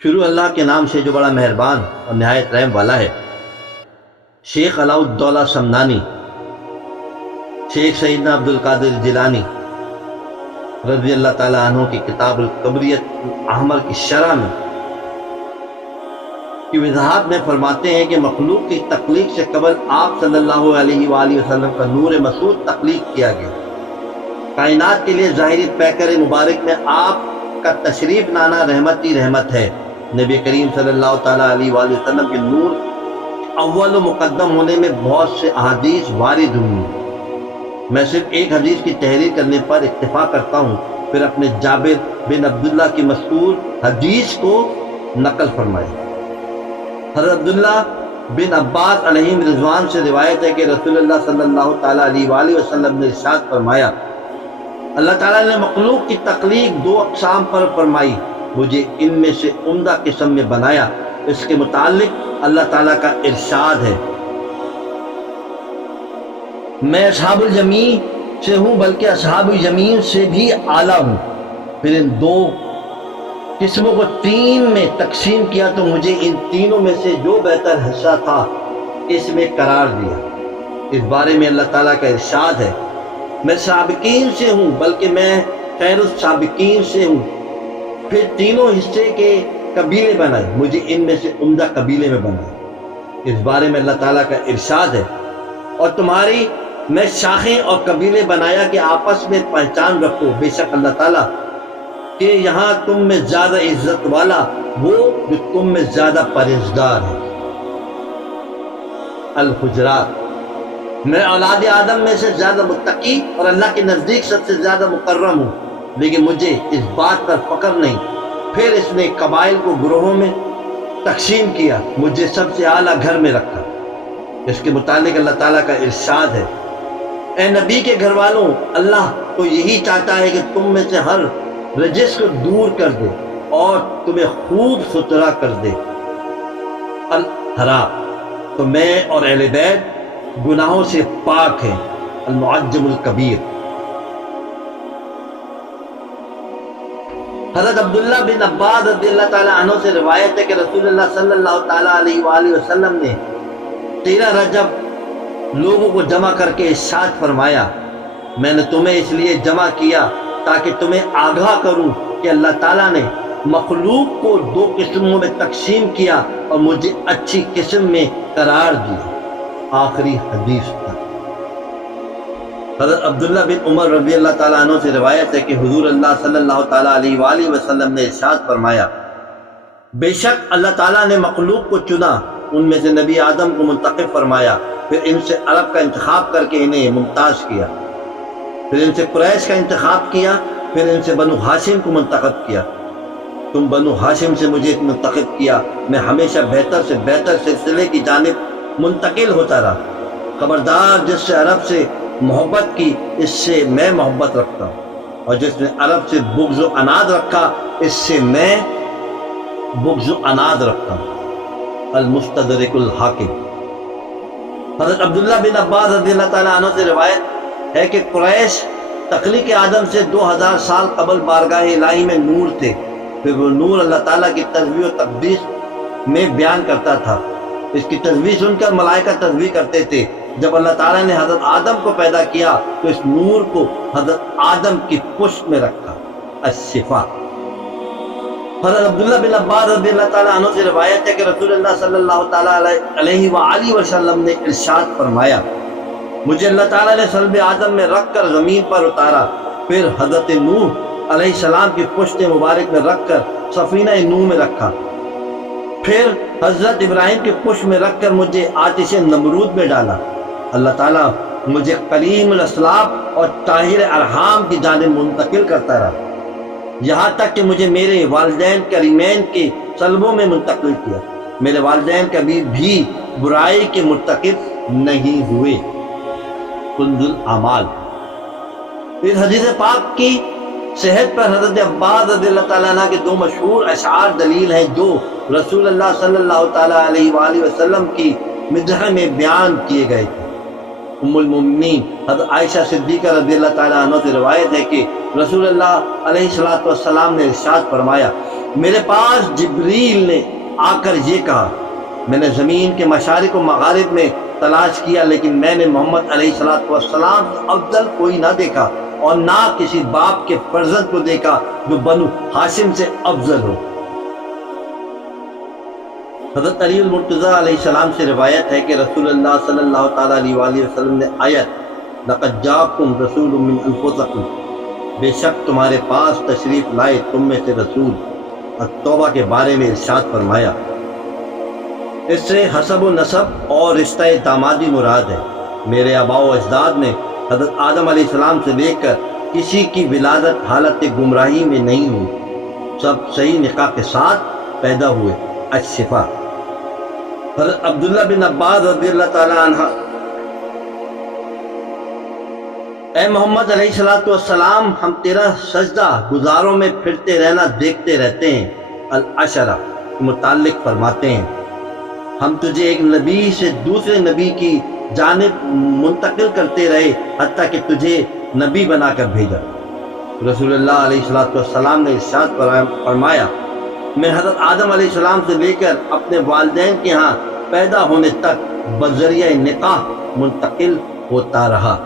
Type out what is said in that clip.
شروع اللہ کے نام سے جو بڑا مہربان اور نہایت رحم والا ہے۔ شیخ علاء الدولہ سمنانی، شیخ سیدنا عبد القادر جیلانی رضی اللہ تعالیٰ عنہ کی کتاب القبریت الاحمر کی شرح میں کی وضاحت میں فرماتے ہیں کہ مخلوق کی تخلیق سے قبل آپ صلی اللہ علیہ وآلہ وسلم کا نور مسعود تخلیق کیا گیا۔ کائنات کے لیے ظاہری پیکر مبارک میں آپ کا تشریف لانا رحمت ہی رحمت ہے۔ نبی کریم صلی اللہ تعالیٰ علیہ وآلہ وسلم کے نور اول و مقدم ہونے میں بہت سے احادیث وارد ہوئی۔ میں صرف ایک حدیث کی تحریر کرنے پر اکتفا کرتا ہوں، پھر اپنے جابر بن عبداللہ کی مذکور حدیث کو نقل فرمائے۔ حضرت عبداللہ بن عباس علیہ رضوان سے روایت ہے کہ رسول اللہ صلی اللہ تعالیٰ علیہ وآلہ وسلم نے ارشاد فرمایا، اللہ تعالیٰ نے مخلوق کی تخلیق دو اقسام پر فرمائی، مجھے ان میں سے عمدہ قسم میں بنایا۔ اس کے متعلق اللہ تعالیٰ کا ارشاد ہے، میں اصحاب الیمین سے ہوں بلکہ اصحاب الیمین سے بھی اعلیٰ ہوں۔ پھر ان دو قسموں کو تین میں تقسیم کیا تو مجھے ان تینوں میں سے جو بہتر حصہ تھا اس میں قرار دیا۔ اس بارے میں اللہ تعالیٰ کا ارشاد ہے، میں سابقین سے ہوں بلکہ میں خیر السابقین سے ہوں۔ پھر تینوں حصے کے قبیلے بنائے، مجھے ان میں سے عمدہ قبیلے میں بنائے۔ اس بارے میں اللہ تعالیٰ کا ارشاد ہے، اور تمہاری میں شاخیں اور قبیلے بنایا کہ آپس میں پہچان رکھو، بے شک اللہ تعالیٰ کہ یہاں تم میں زیادہ عزت والا وہ جو تم میں زیادہ پرہیزگار ہے۔ الحجرات، میں اولاد آدم میں سے زیادہ متقی اور اللہ کے نزدیک سب سے زیادہ مکرم ہوں، لیکن مجھے اس بات پر فخر نہیں۔ پھر اس نے قبائل کو گروہوں میں تقسیم کیا، مجھے سب سے اعلیٰ گھر میں رکھا۔ اس کے متعلق اللہ تعالیٰ کا ارشاد ہے، اے نبی کے گھر والوں، اللہ تو یہی چاہتا ہے کہ تم میں سے ہر رجس کو دور کر دے اور تمہیں خوب ستھرا کر دے۔ الحرا، تو میں اور اہل بیت گناہوں سے پاک ہیں۔ المعجم الکبیر۔ حضرت عبداللہ بن عباس رضی اللہ تعالیٰ عنہ سے روایت ہے کہ رسول اللہ صلی اللہ تعالیٰ علیہ وآلہ وسلم نے 13 رجب لوگوں کو جمع کر کے ارشاد فرمایا، میں نے تمہیں اس لیے جمع کیا تاکہ تمہیں آگاہ کروں کہ اللہ تعالیٰ نے مخلوق کو دو قسموں میں تقسیم کیا اور مجھے اچھی قسم میں قرار دیا۔ آخری حدیث تک۔ حضرت عبداللہ بن عمر رضی اللہ تعالیٰ عنہ سے روایت ہے کہ حضور اللہ صلی اللہ تعالیٰ علیہ وآلہ وسلم نے ارشاد فرمایا، بے شک اللہ تعالیٰ نے مخلوق کو چنا، ان میں سے نبی آدم کو منتخب فرمایا، پھر ان سے عرب کا انتخاب کر کے انہیں ممتاز کیا، پھر ان سے قریش کا انتخاب کیا، پھر ان سے بنو ہاشم کو منتخب کیا۔ تم بنو ہاشم سے مجھے منتخب کیا، میں ہمیشہ بہتر سے بہتر سلسلے کی جانب منتقل ہوتا رہا۔ خبردار، جس سے عرب سے محبت کی اس سے میں محبت رکھتا ہوں، اور جس نے عرب سے بغض و عناد رکھا اس سے میں بغض و عناد رکھتا ہوں۔ المستدرک الحاکم۔ حضرت عبداللہ بن عباس رضی اللہ تعالیٰ عنہ سے روایت ہے کہ قریش تخلیق آدم سے 2000 سال قبل بارگاہ الہی میں نور تھے، پھر وہ نور اللہ تعالیٰ کی تسبیح و تقدیس میں بیان کرتا تھا۔ اس کی تسبیح سن کر ملائکہ تسبیح کرتے تھے۔ جب اللہ تعالیٰ نے حضرت آدم کو پیدا کیا تو اس نور کو حضرت آدم کی پشت میں رکھا۔ الشفا۔ حضرت عبداللہ بن عباس رضی اللہ تعالیٰ عنہ سے روایت ہے کہ رسول اللہ صلی اللہ تعالیٰ علیہ وآلہ وسلم نے ارشاد فرمایا، مجھے اللہ تعالیٰ نے صلب آدم میں رکھ کر زمین پر اتارا، پھر حضرت نوح علیہ السلام کی پشت مبارک میں رکھ کر سفینہ نوح میں رکھا، پھر حضرت ابراہیم کی پشت میں رکھ کر مجھے آتش نمرود میں ڈالا۔ اللہ تعالیٰ مجھے کریم الاسلاف اور طاہر ارحام کی جانب منتقل کرتا رہا، یہاں تک کہ مجھے میرے والدین کریمین کے صلبوں میں منتقل کیا۔ میرے والدین کبھی بھی برائی کے مرتکب نہیں ہوئے۔ کنز الاعمال۔ اس حدیث پاک کی صحت پر حضرت عباس رضی اللہ تعالیٰ عنہ کے دو مشہور اشعار دلیل ہیں جو رسول اللہ صلی اللہ تعالیٰ علیہ وآلہ وسلم کی مدح میں بیان کیے گئے تھے۔ ام المؤمنین حضرت عائشہ صدیقہ رضی اللہ تعالیٰ عنہ سے روایت ہے کہ رسول اللہ علیہ الصلوۃ والسلام نے ارشاد فرمایا، میرے پاس جبریل نے آ کر یہ کہا، میں نے زمین کے مشارق و مغارب میں تلاش کیا لیکن میں نے محمد علیہ السلام سے افضل کوئی نہ دیکھا اور نہ کسی باپ کے فرزند کو دیکھا جو بنو ہاشم سے افضل ہو۔ حضرت علی المرتضیٰ علیہ السلام سے روایت ہے کہ رسول اللہ صلی اللہ تعالیٰ علیہ وآلہ وسلم نے آیت لقد جاءکم رسول من انفسکم، بے شک تمہارے پاس تشریف لائے تم میں سے رسول، توبہ کے بارے میں ارشاد فرمایا۔ اس سے حسب و نسب اور رشتہ دامادی مراد ہے۔ میرے آباء و اجداد نے حضرت آدم علیہ السلام سے لے کر کسی کی ولادت حالت گمراہی میں نہیں ہوئی، سب صحیح نکاح کے ساتھ پیدا ہوئے۔ الشفا۔ حضرت عبداللہ بن عباس رضی اللہ تعالی عنہ، اے محمد علیہ السلام، ہم تیرا سجدہ گزاروں میں پھرتے رہنا دیکھتے رہتے ہیں۔ العشرہ کے متعلق فرماتے ہیں، ہم تجھے ایک نبی سے دوسرے نبی کی جانب منتقل کرتے رہے حتیٰ کہ تجھے نبی بنا کر بھیجا۔ رسول اللہ علیہ السلام نے ارشاد فرمایا، میں حضرت آدم علیہ السلام سے لے کر اپنے والدین کے ہاں پیدا ہونے تک بذریعہ نکاح منتقل ہوتا رہا۔